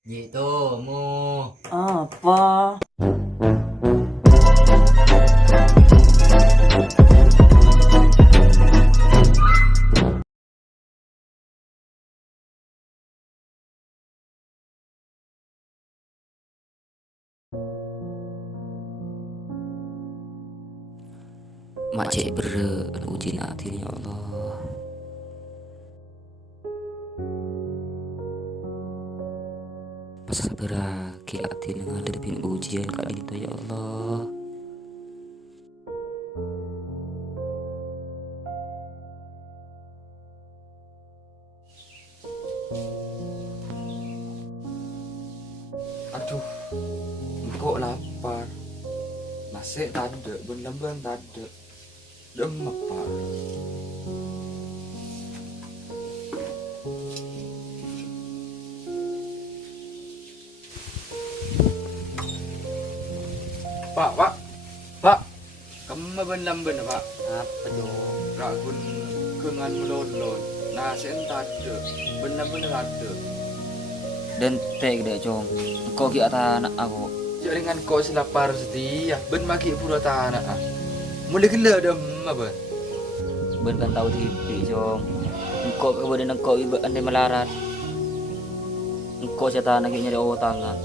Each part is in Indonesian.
Gitu, mu. Apa? Mak cek bere uji hati ya Allah. Pasal beraki hati ngadepin ujian kali itu ya Allah. Aduh, kok lapar. Nasi tak ada, ben tak ada. Demek pak. Pak, kamu ben pak. Apa dong? Ragun kengan melon. Nasi tak ada, ben tak ada. Dan tek deh cong. Kau ki anak aku. Jaringan kau selapar setia, ben maki pura tanah. Mulai gila dem apa? Ben kan tahu TV cong. Engkau kemudian engkau ibu andai melarat. Engkau cerita nak nyari awak tangan.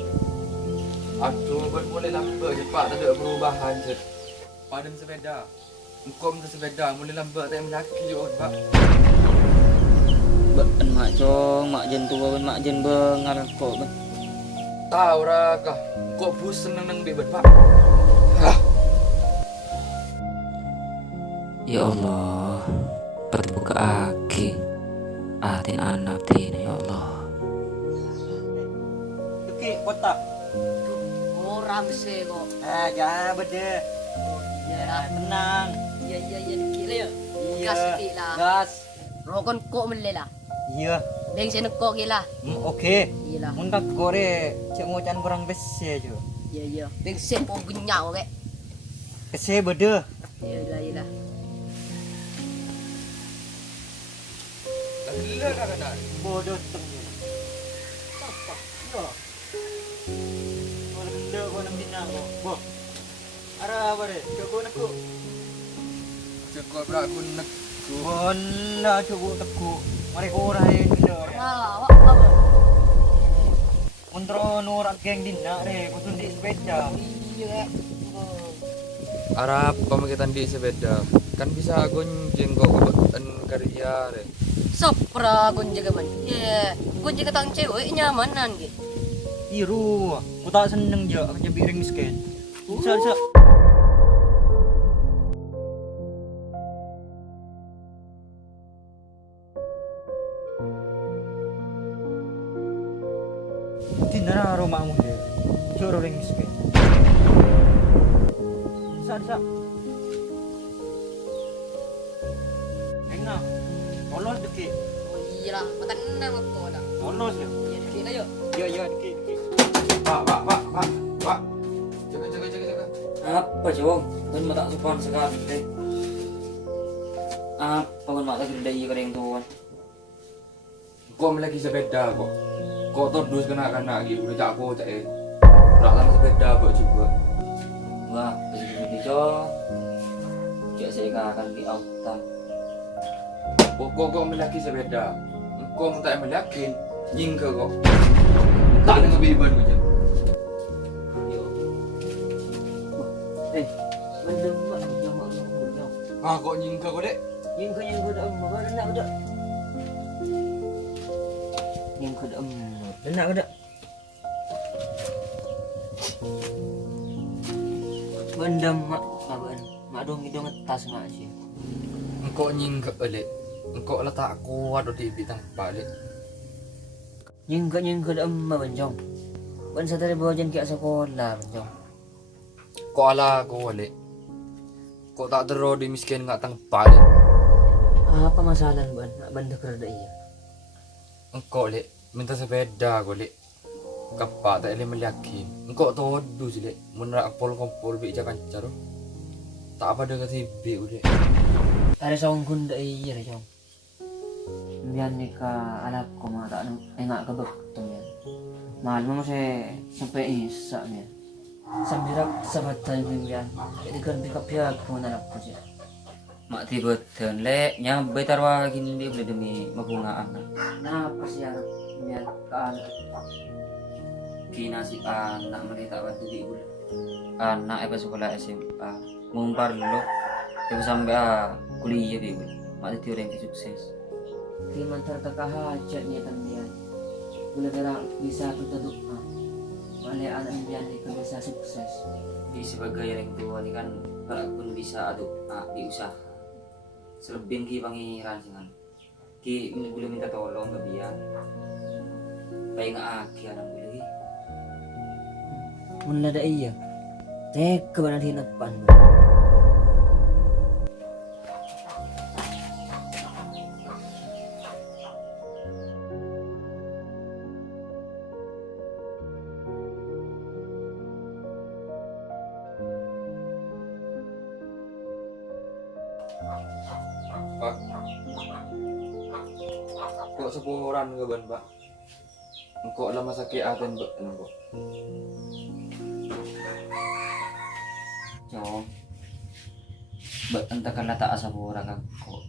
Aduh, ben mulai lambat je pak, tak ada perubahan je. Padam sepeda. Engkau minta sepeda, mulai lambat tak melaki je pak. Ben mak cong, mak jen tua ben mak jen bengal kau ben. Tahu rakah, kok bosan nang bebet pak. Ya Allah, berbuka aki, atin anak tin ya Allah. Oke, kotak. Orang sih kok. Jangan beda. Ya, Tenang. ya, dikit lah ya. Iya. Gas sikit lah. Gas. Rokon kok melela. Iya. Beng sini kok gila. Oke. Iya lah. Mundak gore, cek mau can kurang besi aja. Iya. Beng sini kok genyak kok. Kese beda. Iya lah. Gila dah kena. Bodoh tengah. Apa? Yo. Kalau benda kau nak dina kau. Boh. Ara apa deh? Coba nak kau. Cukup aku nak. Bona coba teku. Mari kau rahin benda. Awak apa? Untuk nurak geng dina re, kau tundi sepeda. Iya. Arab pemikiran di sepeda. Kan bisa gonjeng kok kebetulan karya re. Sopra gonjaga man. Iya. Gonjaga tang cewek nyamanan gitu. Iru, aku tak seneng je kerja biring miskin. Bisa. Tinara rumahmu deh. Coro ring miskin. Bisa. Enggak. Olos dikit. Oh iya lah. Tenang kok dah. Olos ya. Iya dikit lah ya. Iya dikit. Pak. Jaga. Apa cong? Ben mak tak sopan sekali deh. Apa ben mak tak gede kering tuan? Kok lagi sepeda kok. Kok terdus kena gitu. Udah tak aku cak Nak sepeda kok juga. Wah, begini cong. Cek saya akan di auta. Kok melaki sepeda. Kok tak melakin nyingka kok. Tak ada ngebiban aja. Mendem mak jangan. Kok nyingka kok dek? Yang udah emak nak udah. Yang udah emak. Nak udah. Mendem mak kawan. Mak dong itu ngetas mak sih. Kok nyingka lek. Kok letak kuat di bintang balik. Yang udah emak benjong. Ban satari bawa jan ke sekolah benjong. Kok ala kok lek. Kok tak tero di miskin nggak tang balik. Apa masalah ban? Nak bantu kerja iya. Engkau lek minta sepeda kok lek. Kapak tak boleh meliakin. Engkau todu sih lek. Menerak kompol bi jakan caro. Tak apa dengan tibi udah. Ada seorang gunda iya cong. Biar nikah anak ko mata enggak kebek tuh ya. Mahal mo saya sampai isa niya. Sambirak sabat tayo yan. Jadi kan pikap-pikap kung nanak ko siya. Maktibutan le, nya betar wa hindi boleh demi mabungaan na. Napa siya niya kaan. Kinasipan na malita wa di bul. Anak apa sekolah SMA. Ngumpar lo. Ibu sampai kuliah di bul. Mati orang yang sukses. Di mantar kakahajat niya tandian. Gula-gula bisa tutuduk na. Malay anak niyan di bisa sukses. Di sebagai orang tua ni kan kalau pun bisa aduk di usaha. Selebih ki pangeran singan. Ki boleh minta tolong ke dia. Baik ngaki anak boleh. Mun ada iya. Tek kebenaran hinapan. Pak. Kok sepuran ke ban, Pak? Engkau lama sakit aten Pak, engkau. Jom. Entah kan tak asa pura kak kok.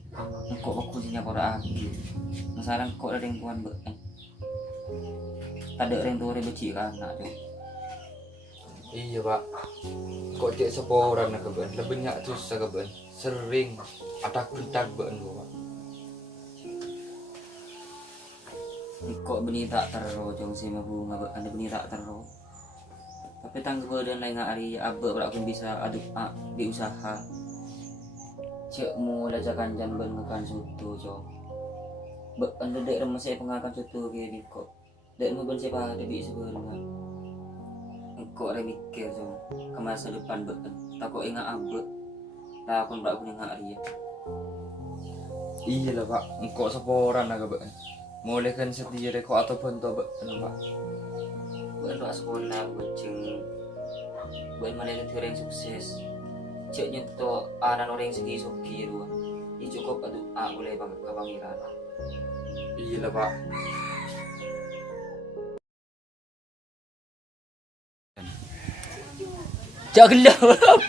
Engkau aku sinya pura aku. Masalah kok ada yang tuan be. Ada orang tua beci kan anak tu. Iya, Pak. Kok dia sepuran ke ban? Lebih nyak susah ke ban. Sering atak-atak ban, Pak. Kok benih tak terro jong si mabu ngabak ada benih tak terro. Tapi tangga badan lain hari abak berak pun bisa aduk di usaha. Cek mu lajakan jan ben makan soto jong. Anda dek rumah saya pengakan soto kayak ni kok. Dek mu ben siapa ada bi sebelumnya. Engkau ada mikir jong ke masa depan ben. Tak kok ingat abak. Tak pun berak pun ingat hari. Iya lah, Pak. Engkau sepuran ke ban. Mulai kan sendiri kok ataupun to Pak. Bukan doa sekolah, boceng. Bukan malah itu orang sukses. Ceknya to anak orang segi soki ruang. Ini cukup aduh boleh bang ke pangeran. Iya lah, Pak. Janganlah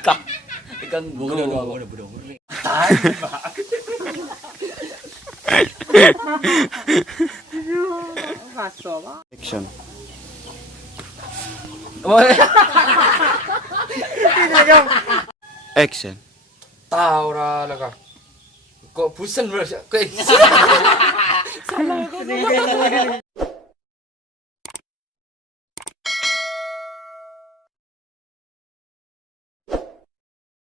kak. Ikan gua. Action. Action. Tahu lah kak. Kok bosan bro? Kok